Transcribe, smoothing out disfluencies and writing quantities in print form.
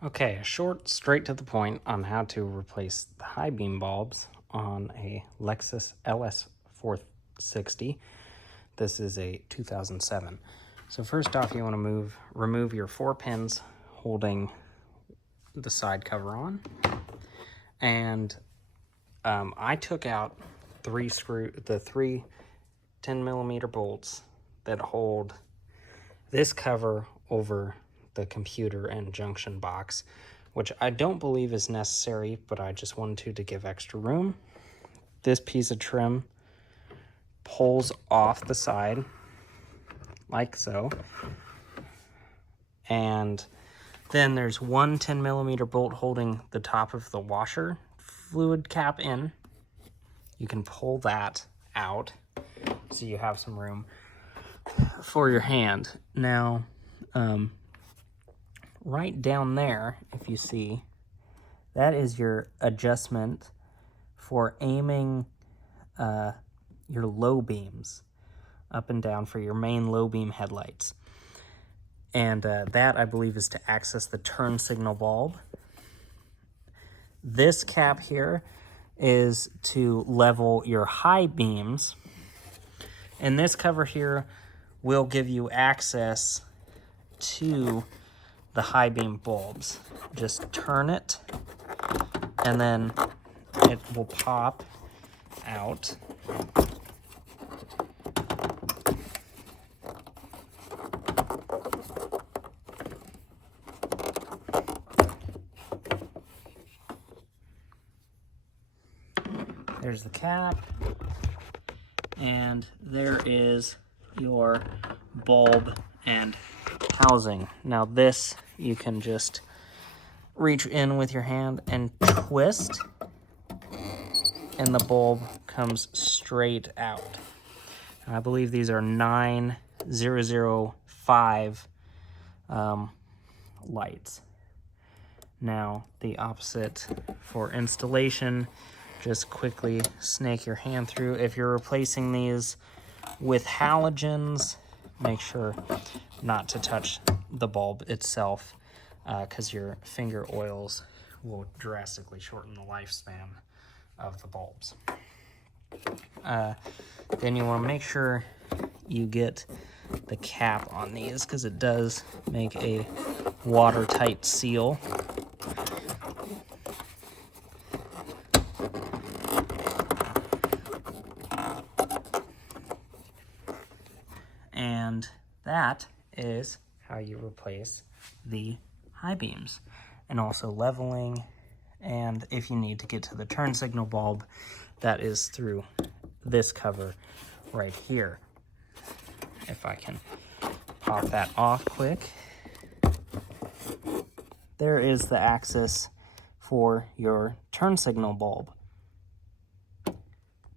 Okay, a short, straight to the point on how to replace the high beam bulbs on a Lexus LS460. This is a 2007. So first off, you want to remove your 4 pins holding the side cover on. And I took out the three 10mm bolts that hold this cover over the computer and junction box, which I don't believe is necessary, but I just wanted to give extra room. This piece of trim pulls off the side like so, and then there's one 10mm bolt holding the top of the washer fluid cap in. You can pull that out so you have some room for your hand. Now, right down there, if you see, that is your adjustment for aiming your low beams up and down for your main low beam headlights. And that, I believe, is to access the turn signal bulb. This cap here is to level your high beams. And this cover here will give you access to the high beam bulbs. Just turn it, and then it will pop out. There's the cap, and there is your bulb and housing. Now this, you can just reach in with your hand and twist, and the bulb comes straight out. And I believe these are 9005 lights. Now the opposite for installation, just quickly snake your hand through. If you're replacing these with halogens, make sure not to touch the bulb itself, because your finger oils will drastically shorten the lifespan of the bulbs. Then you want to make sure you get the cap on these, because it does make a watertight seal. And that is how you replace the high beams. And also leveling, and if you need to get to the turn signal bulb, that is through this cover right here. If I can pop that off quick, there is the access for your turn signal bulb.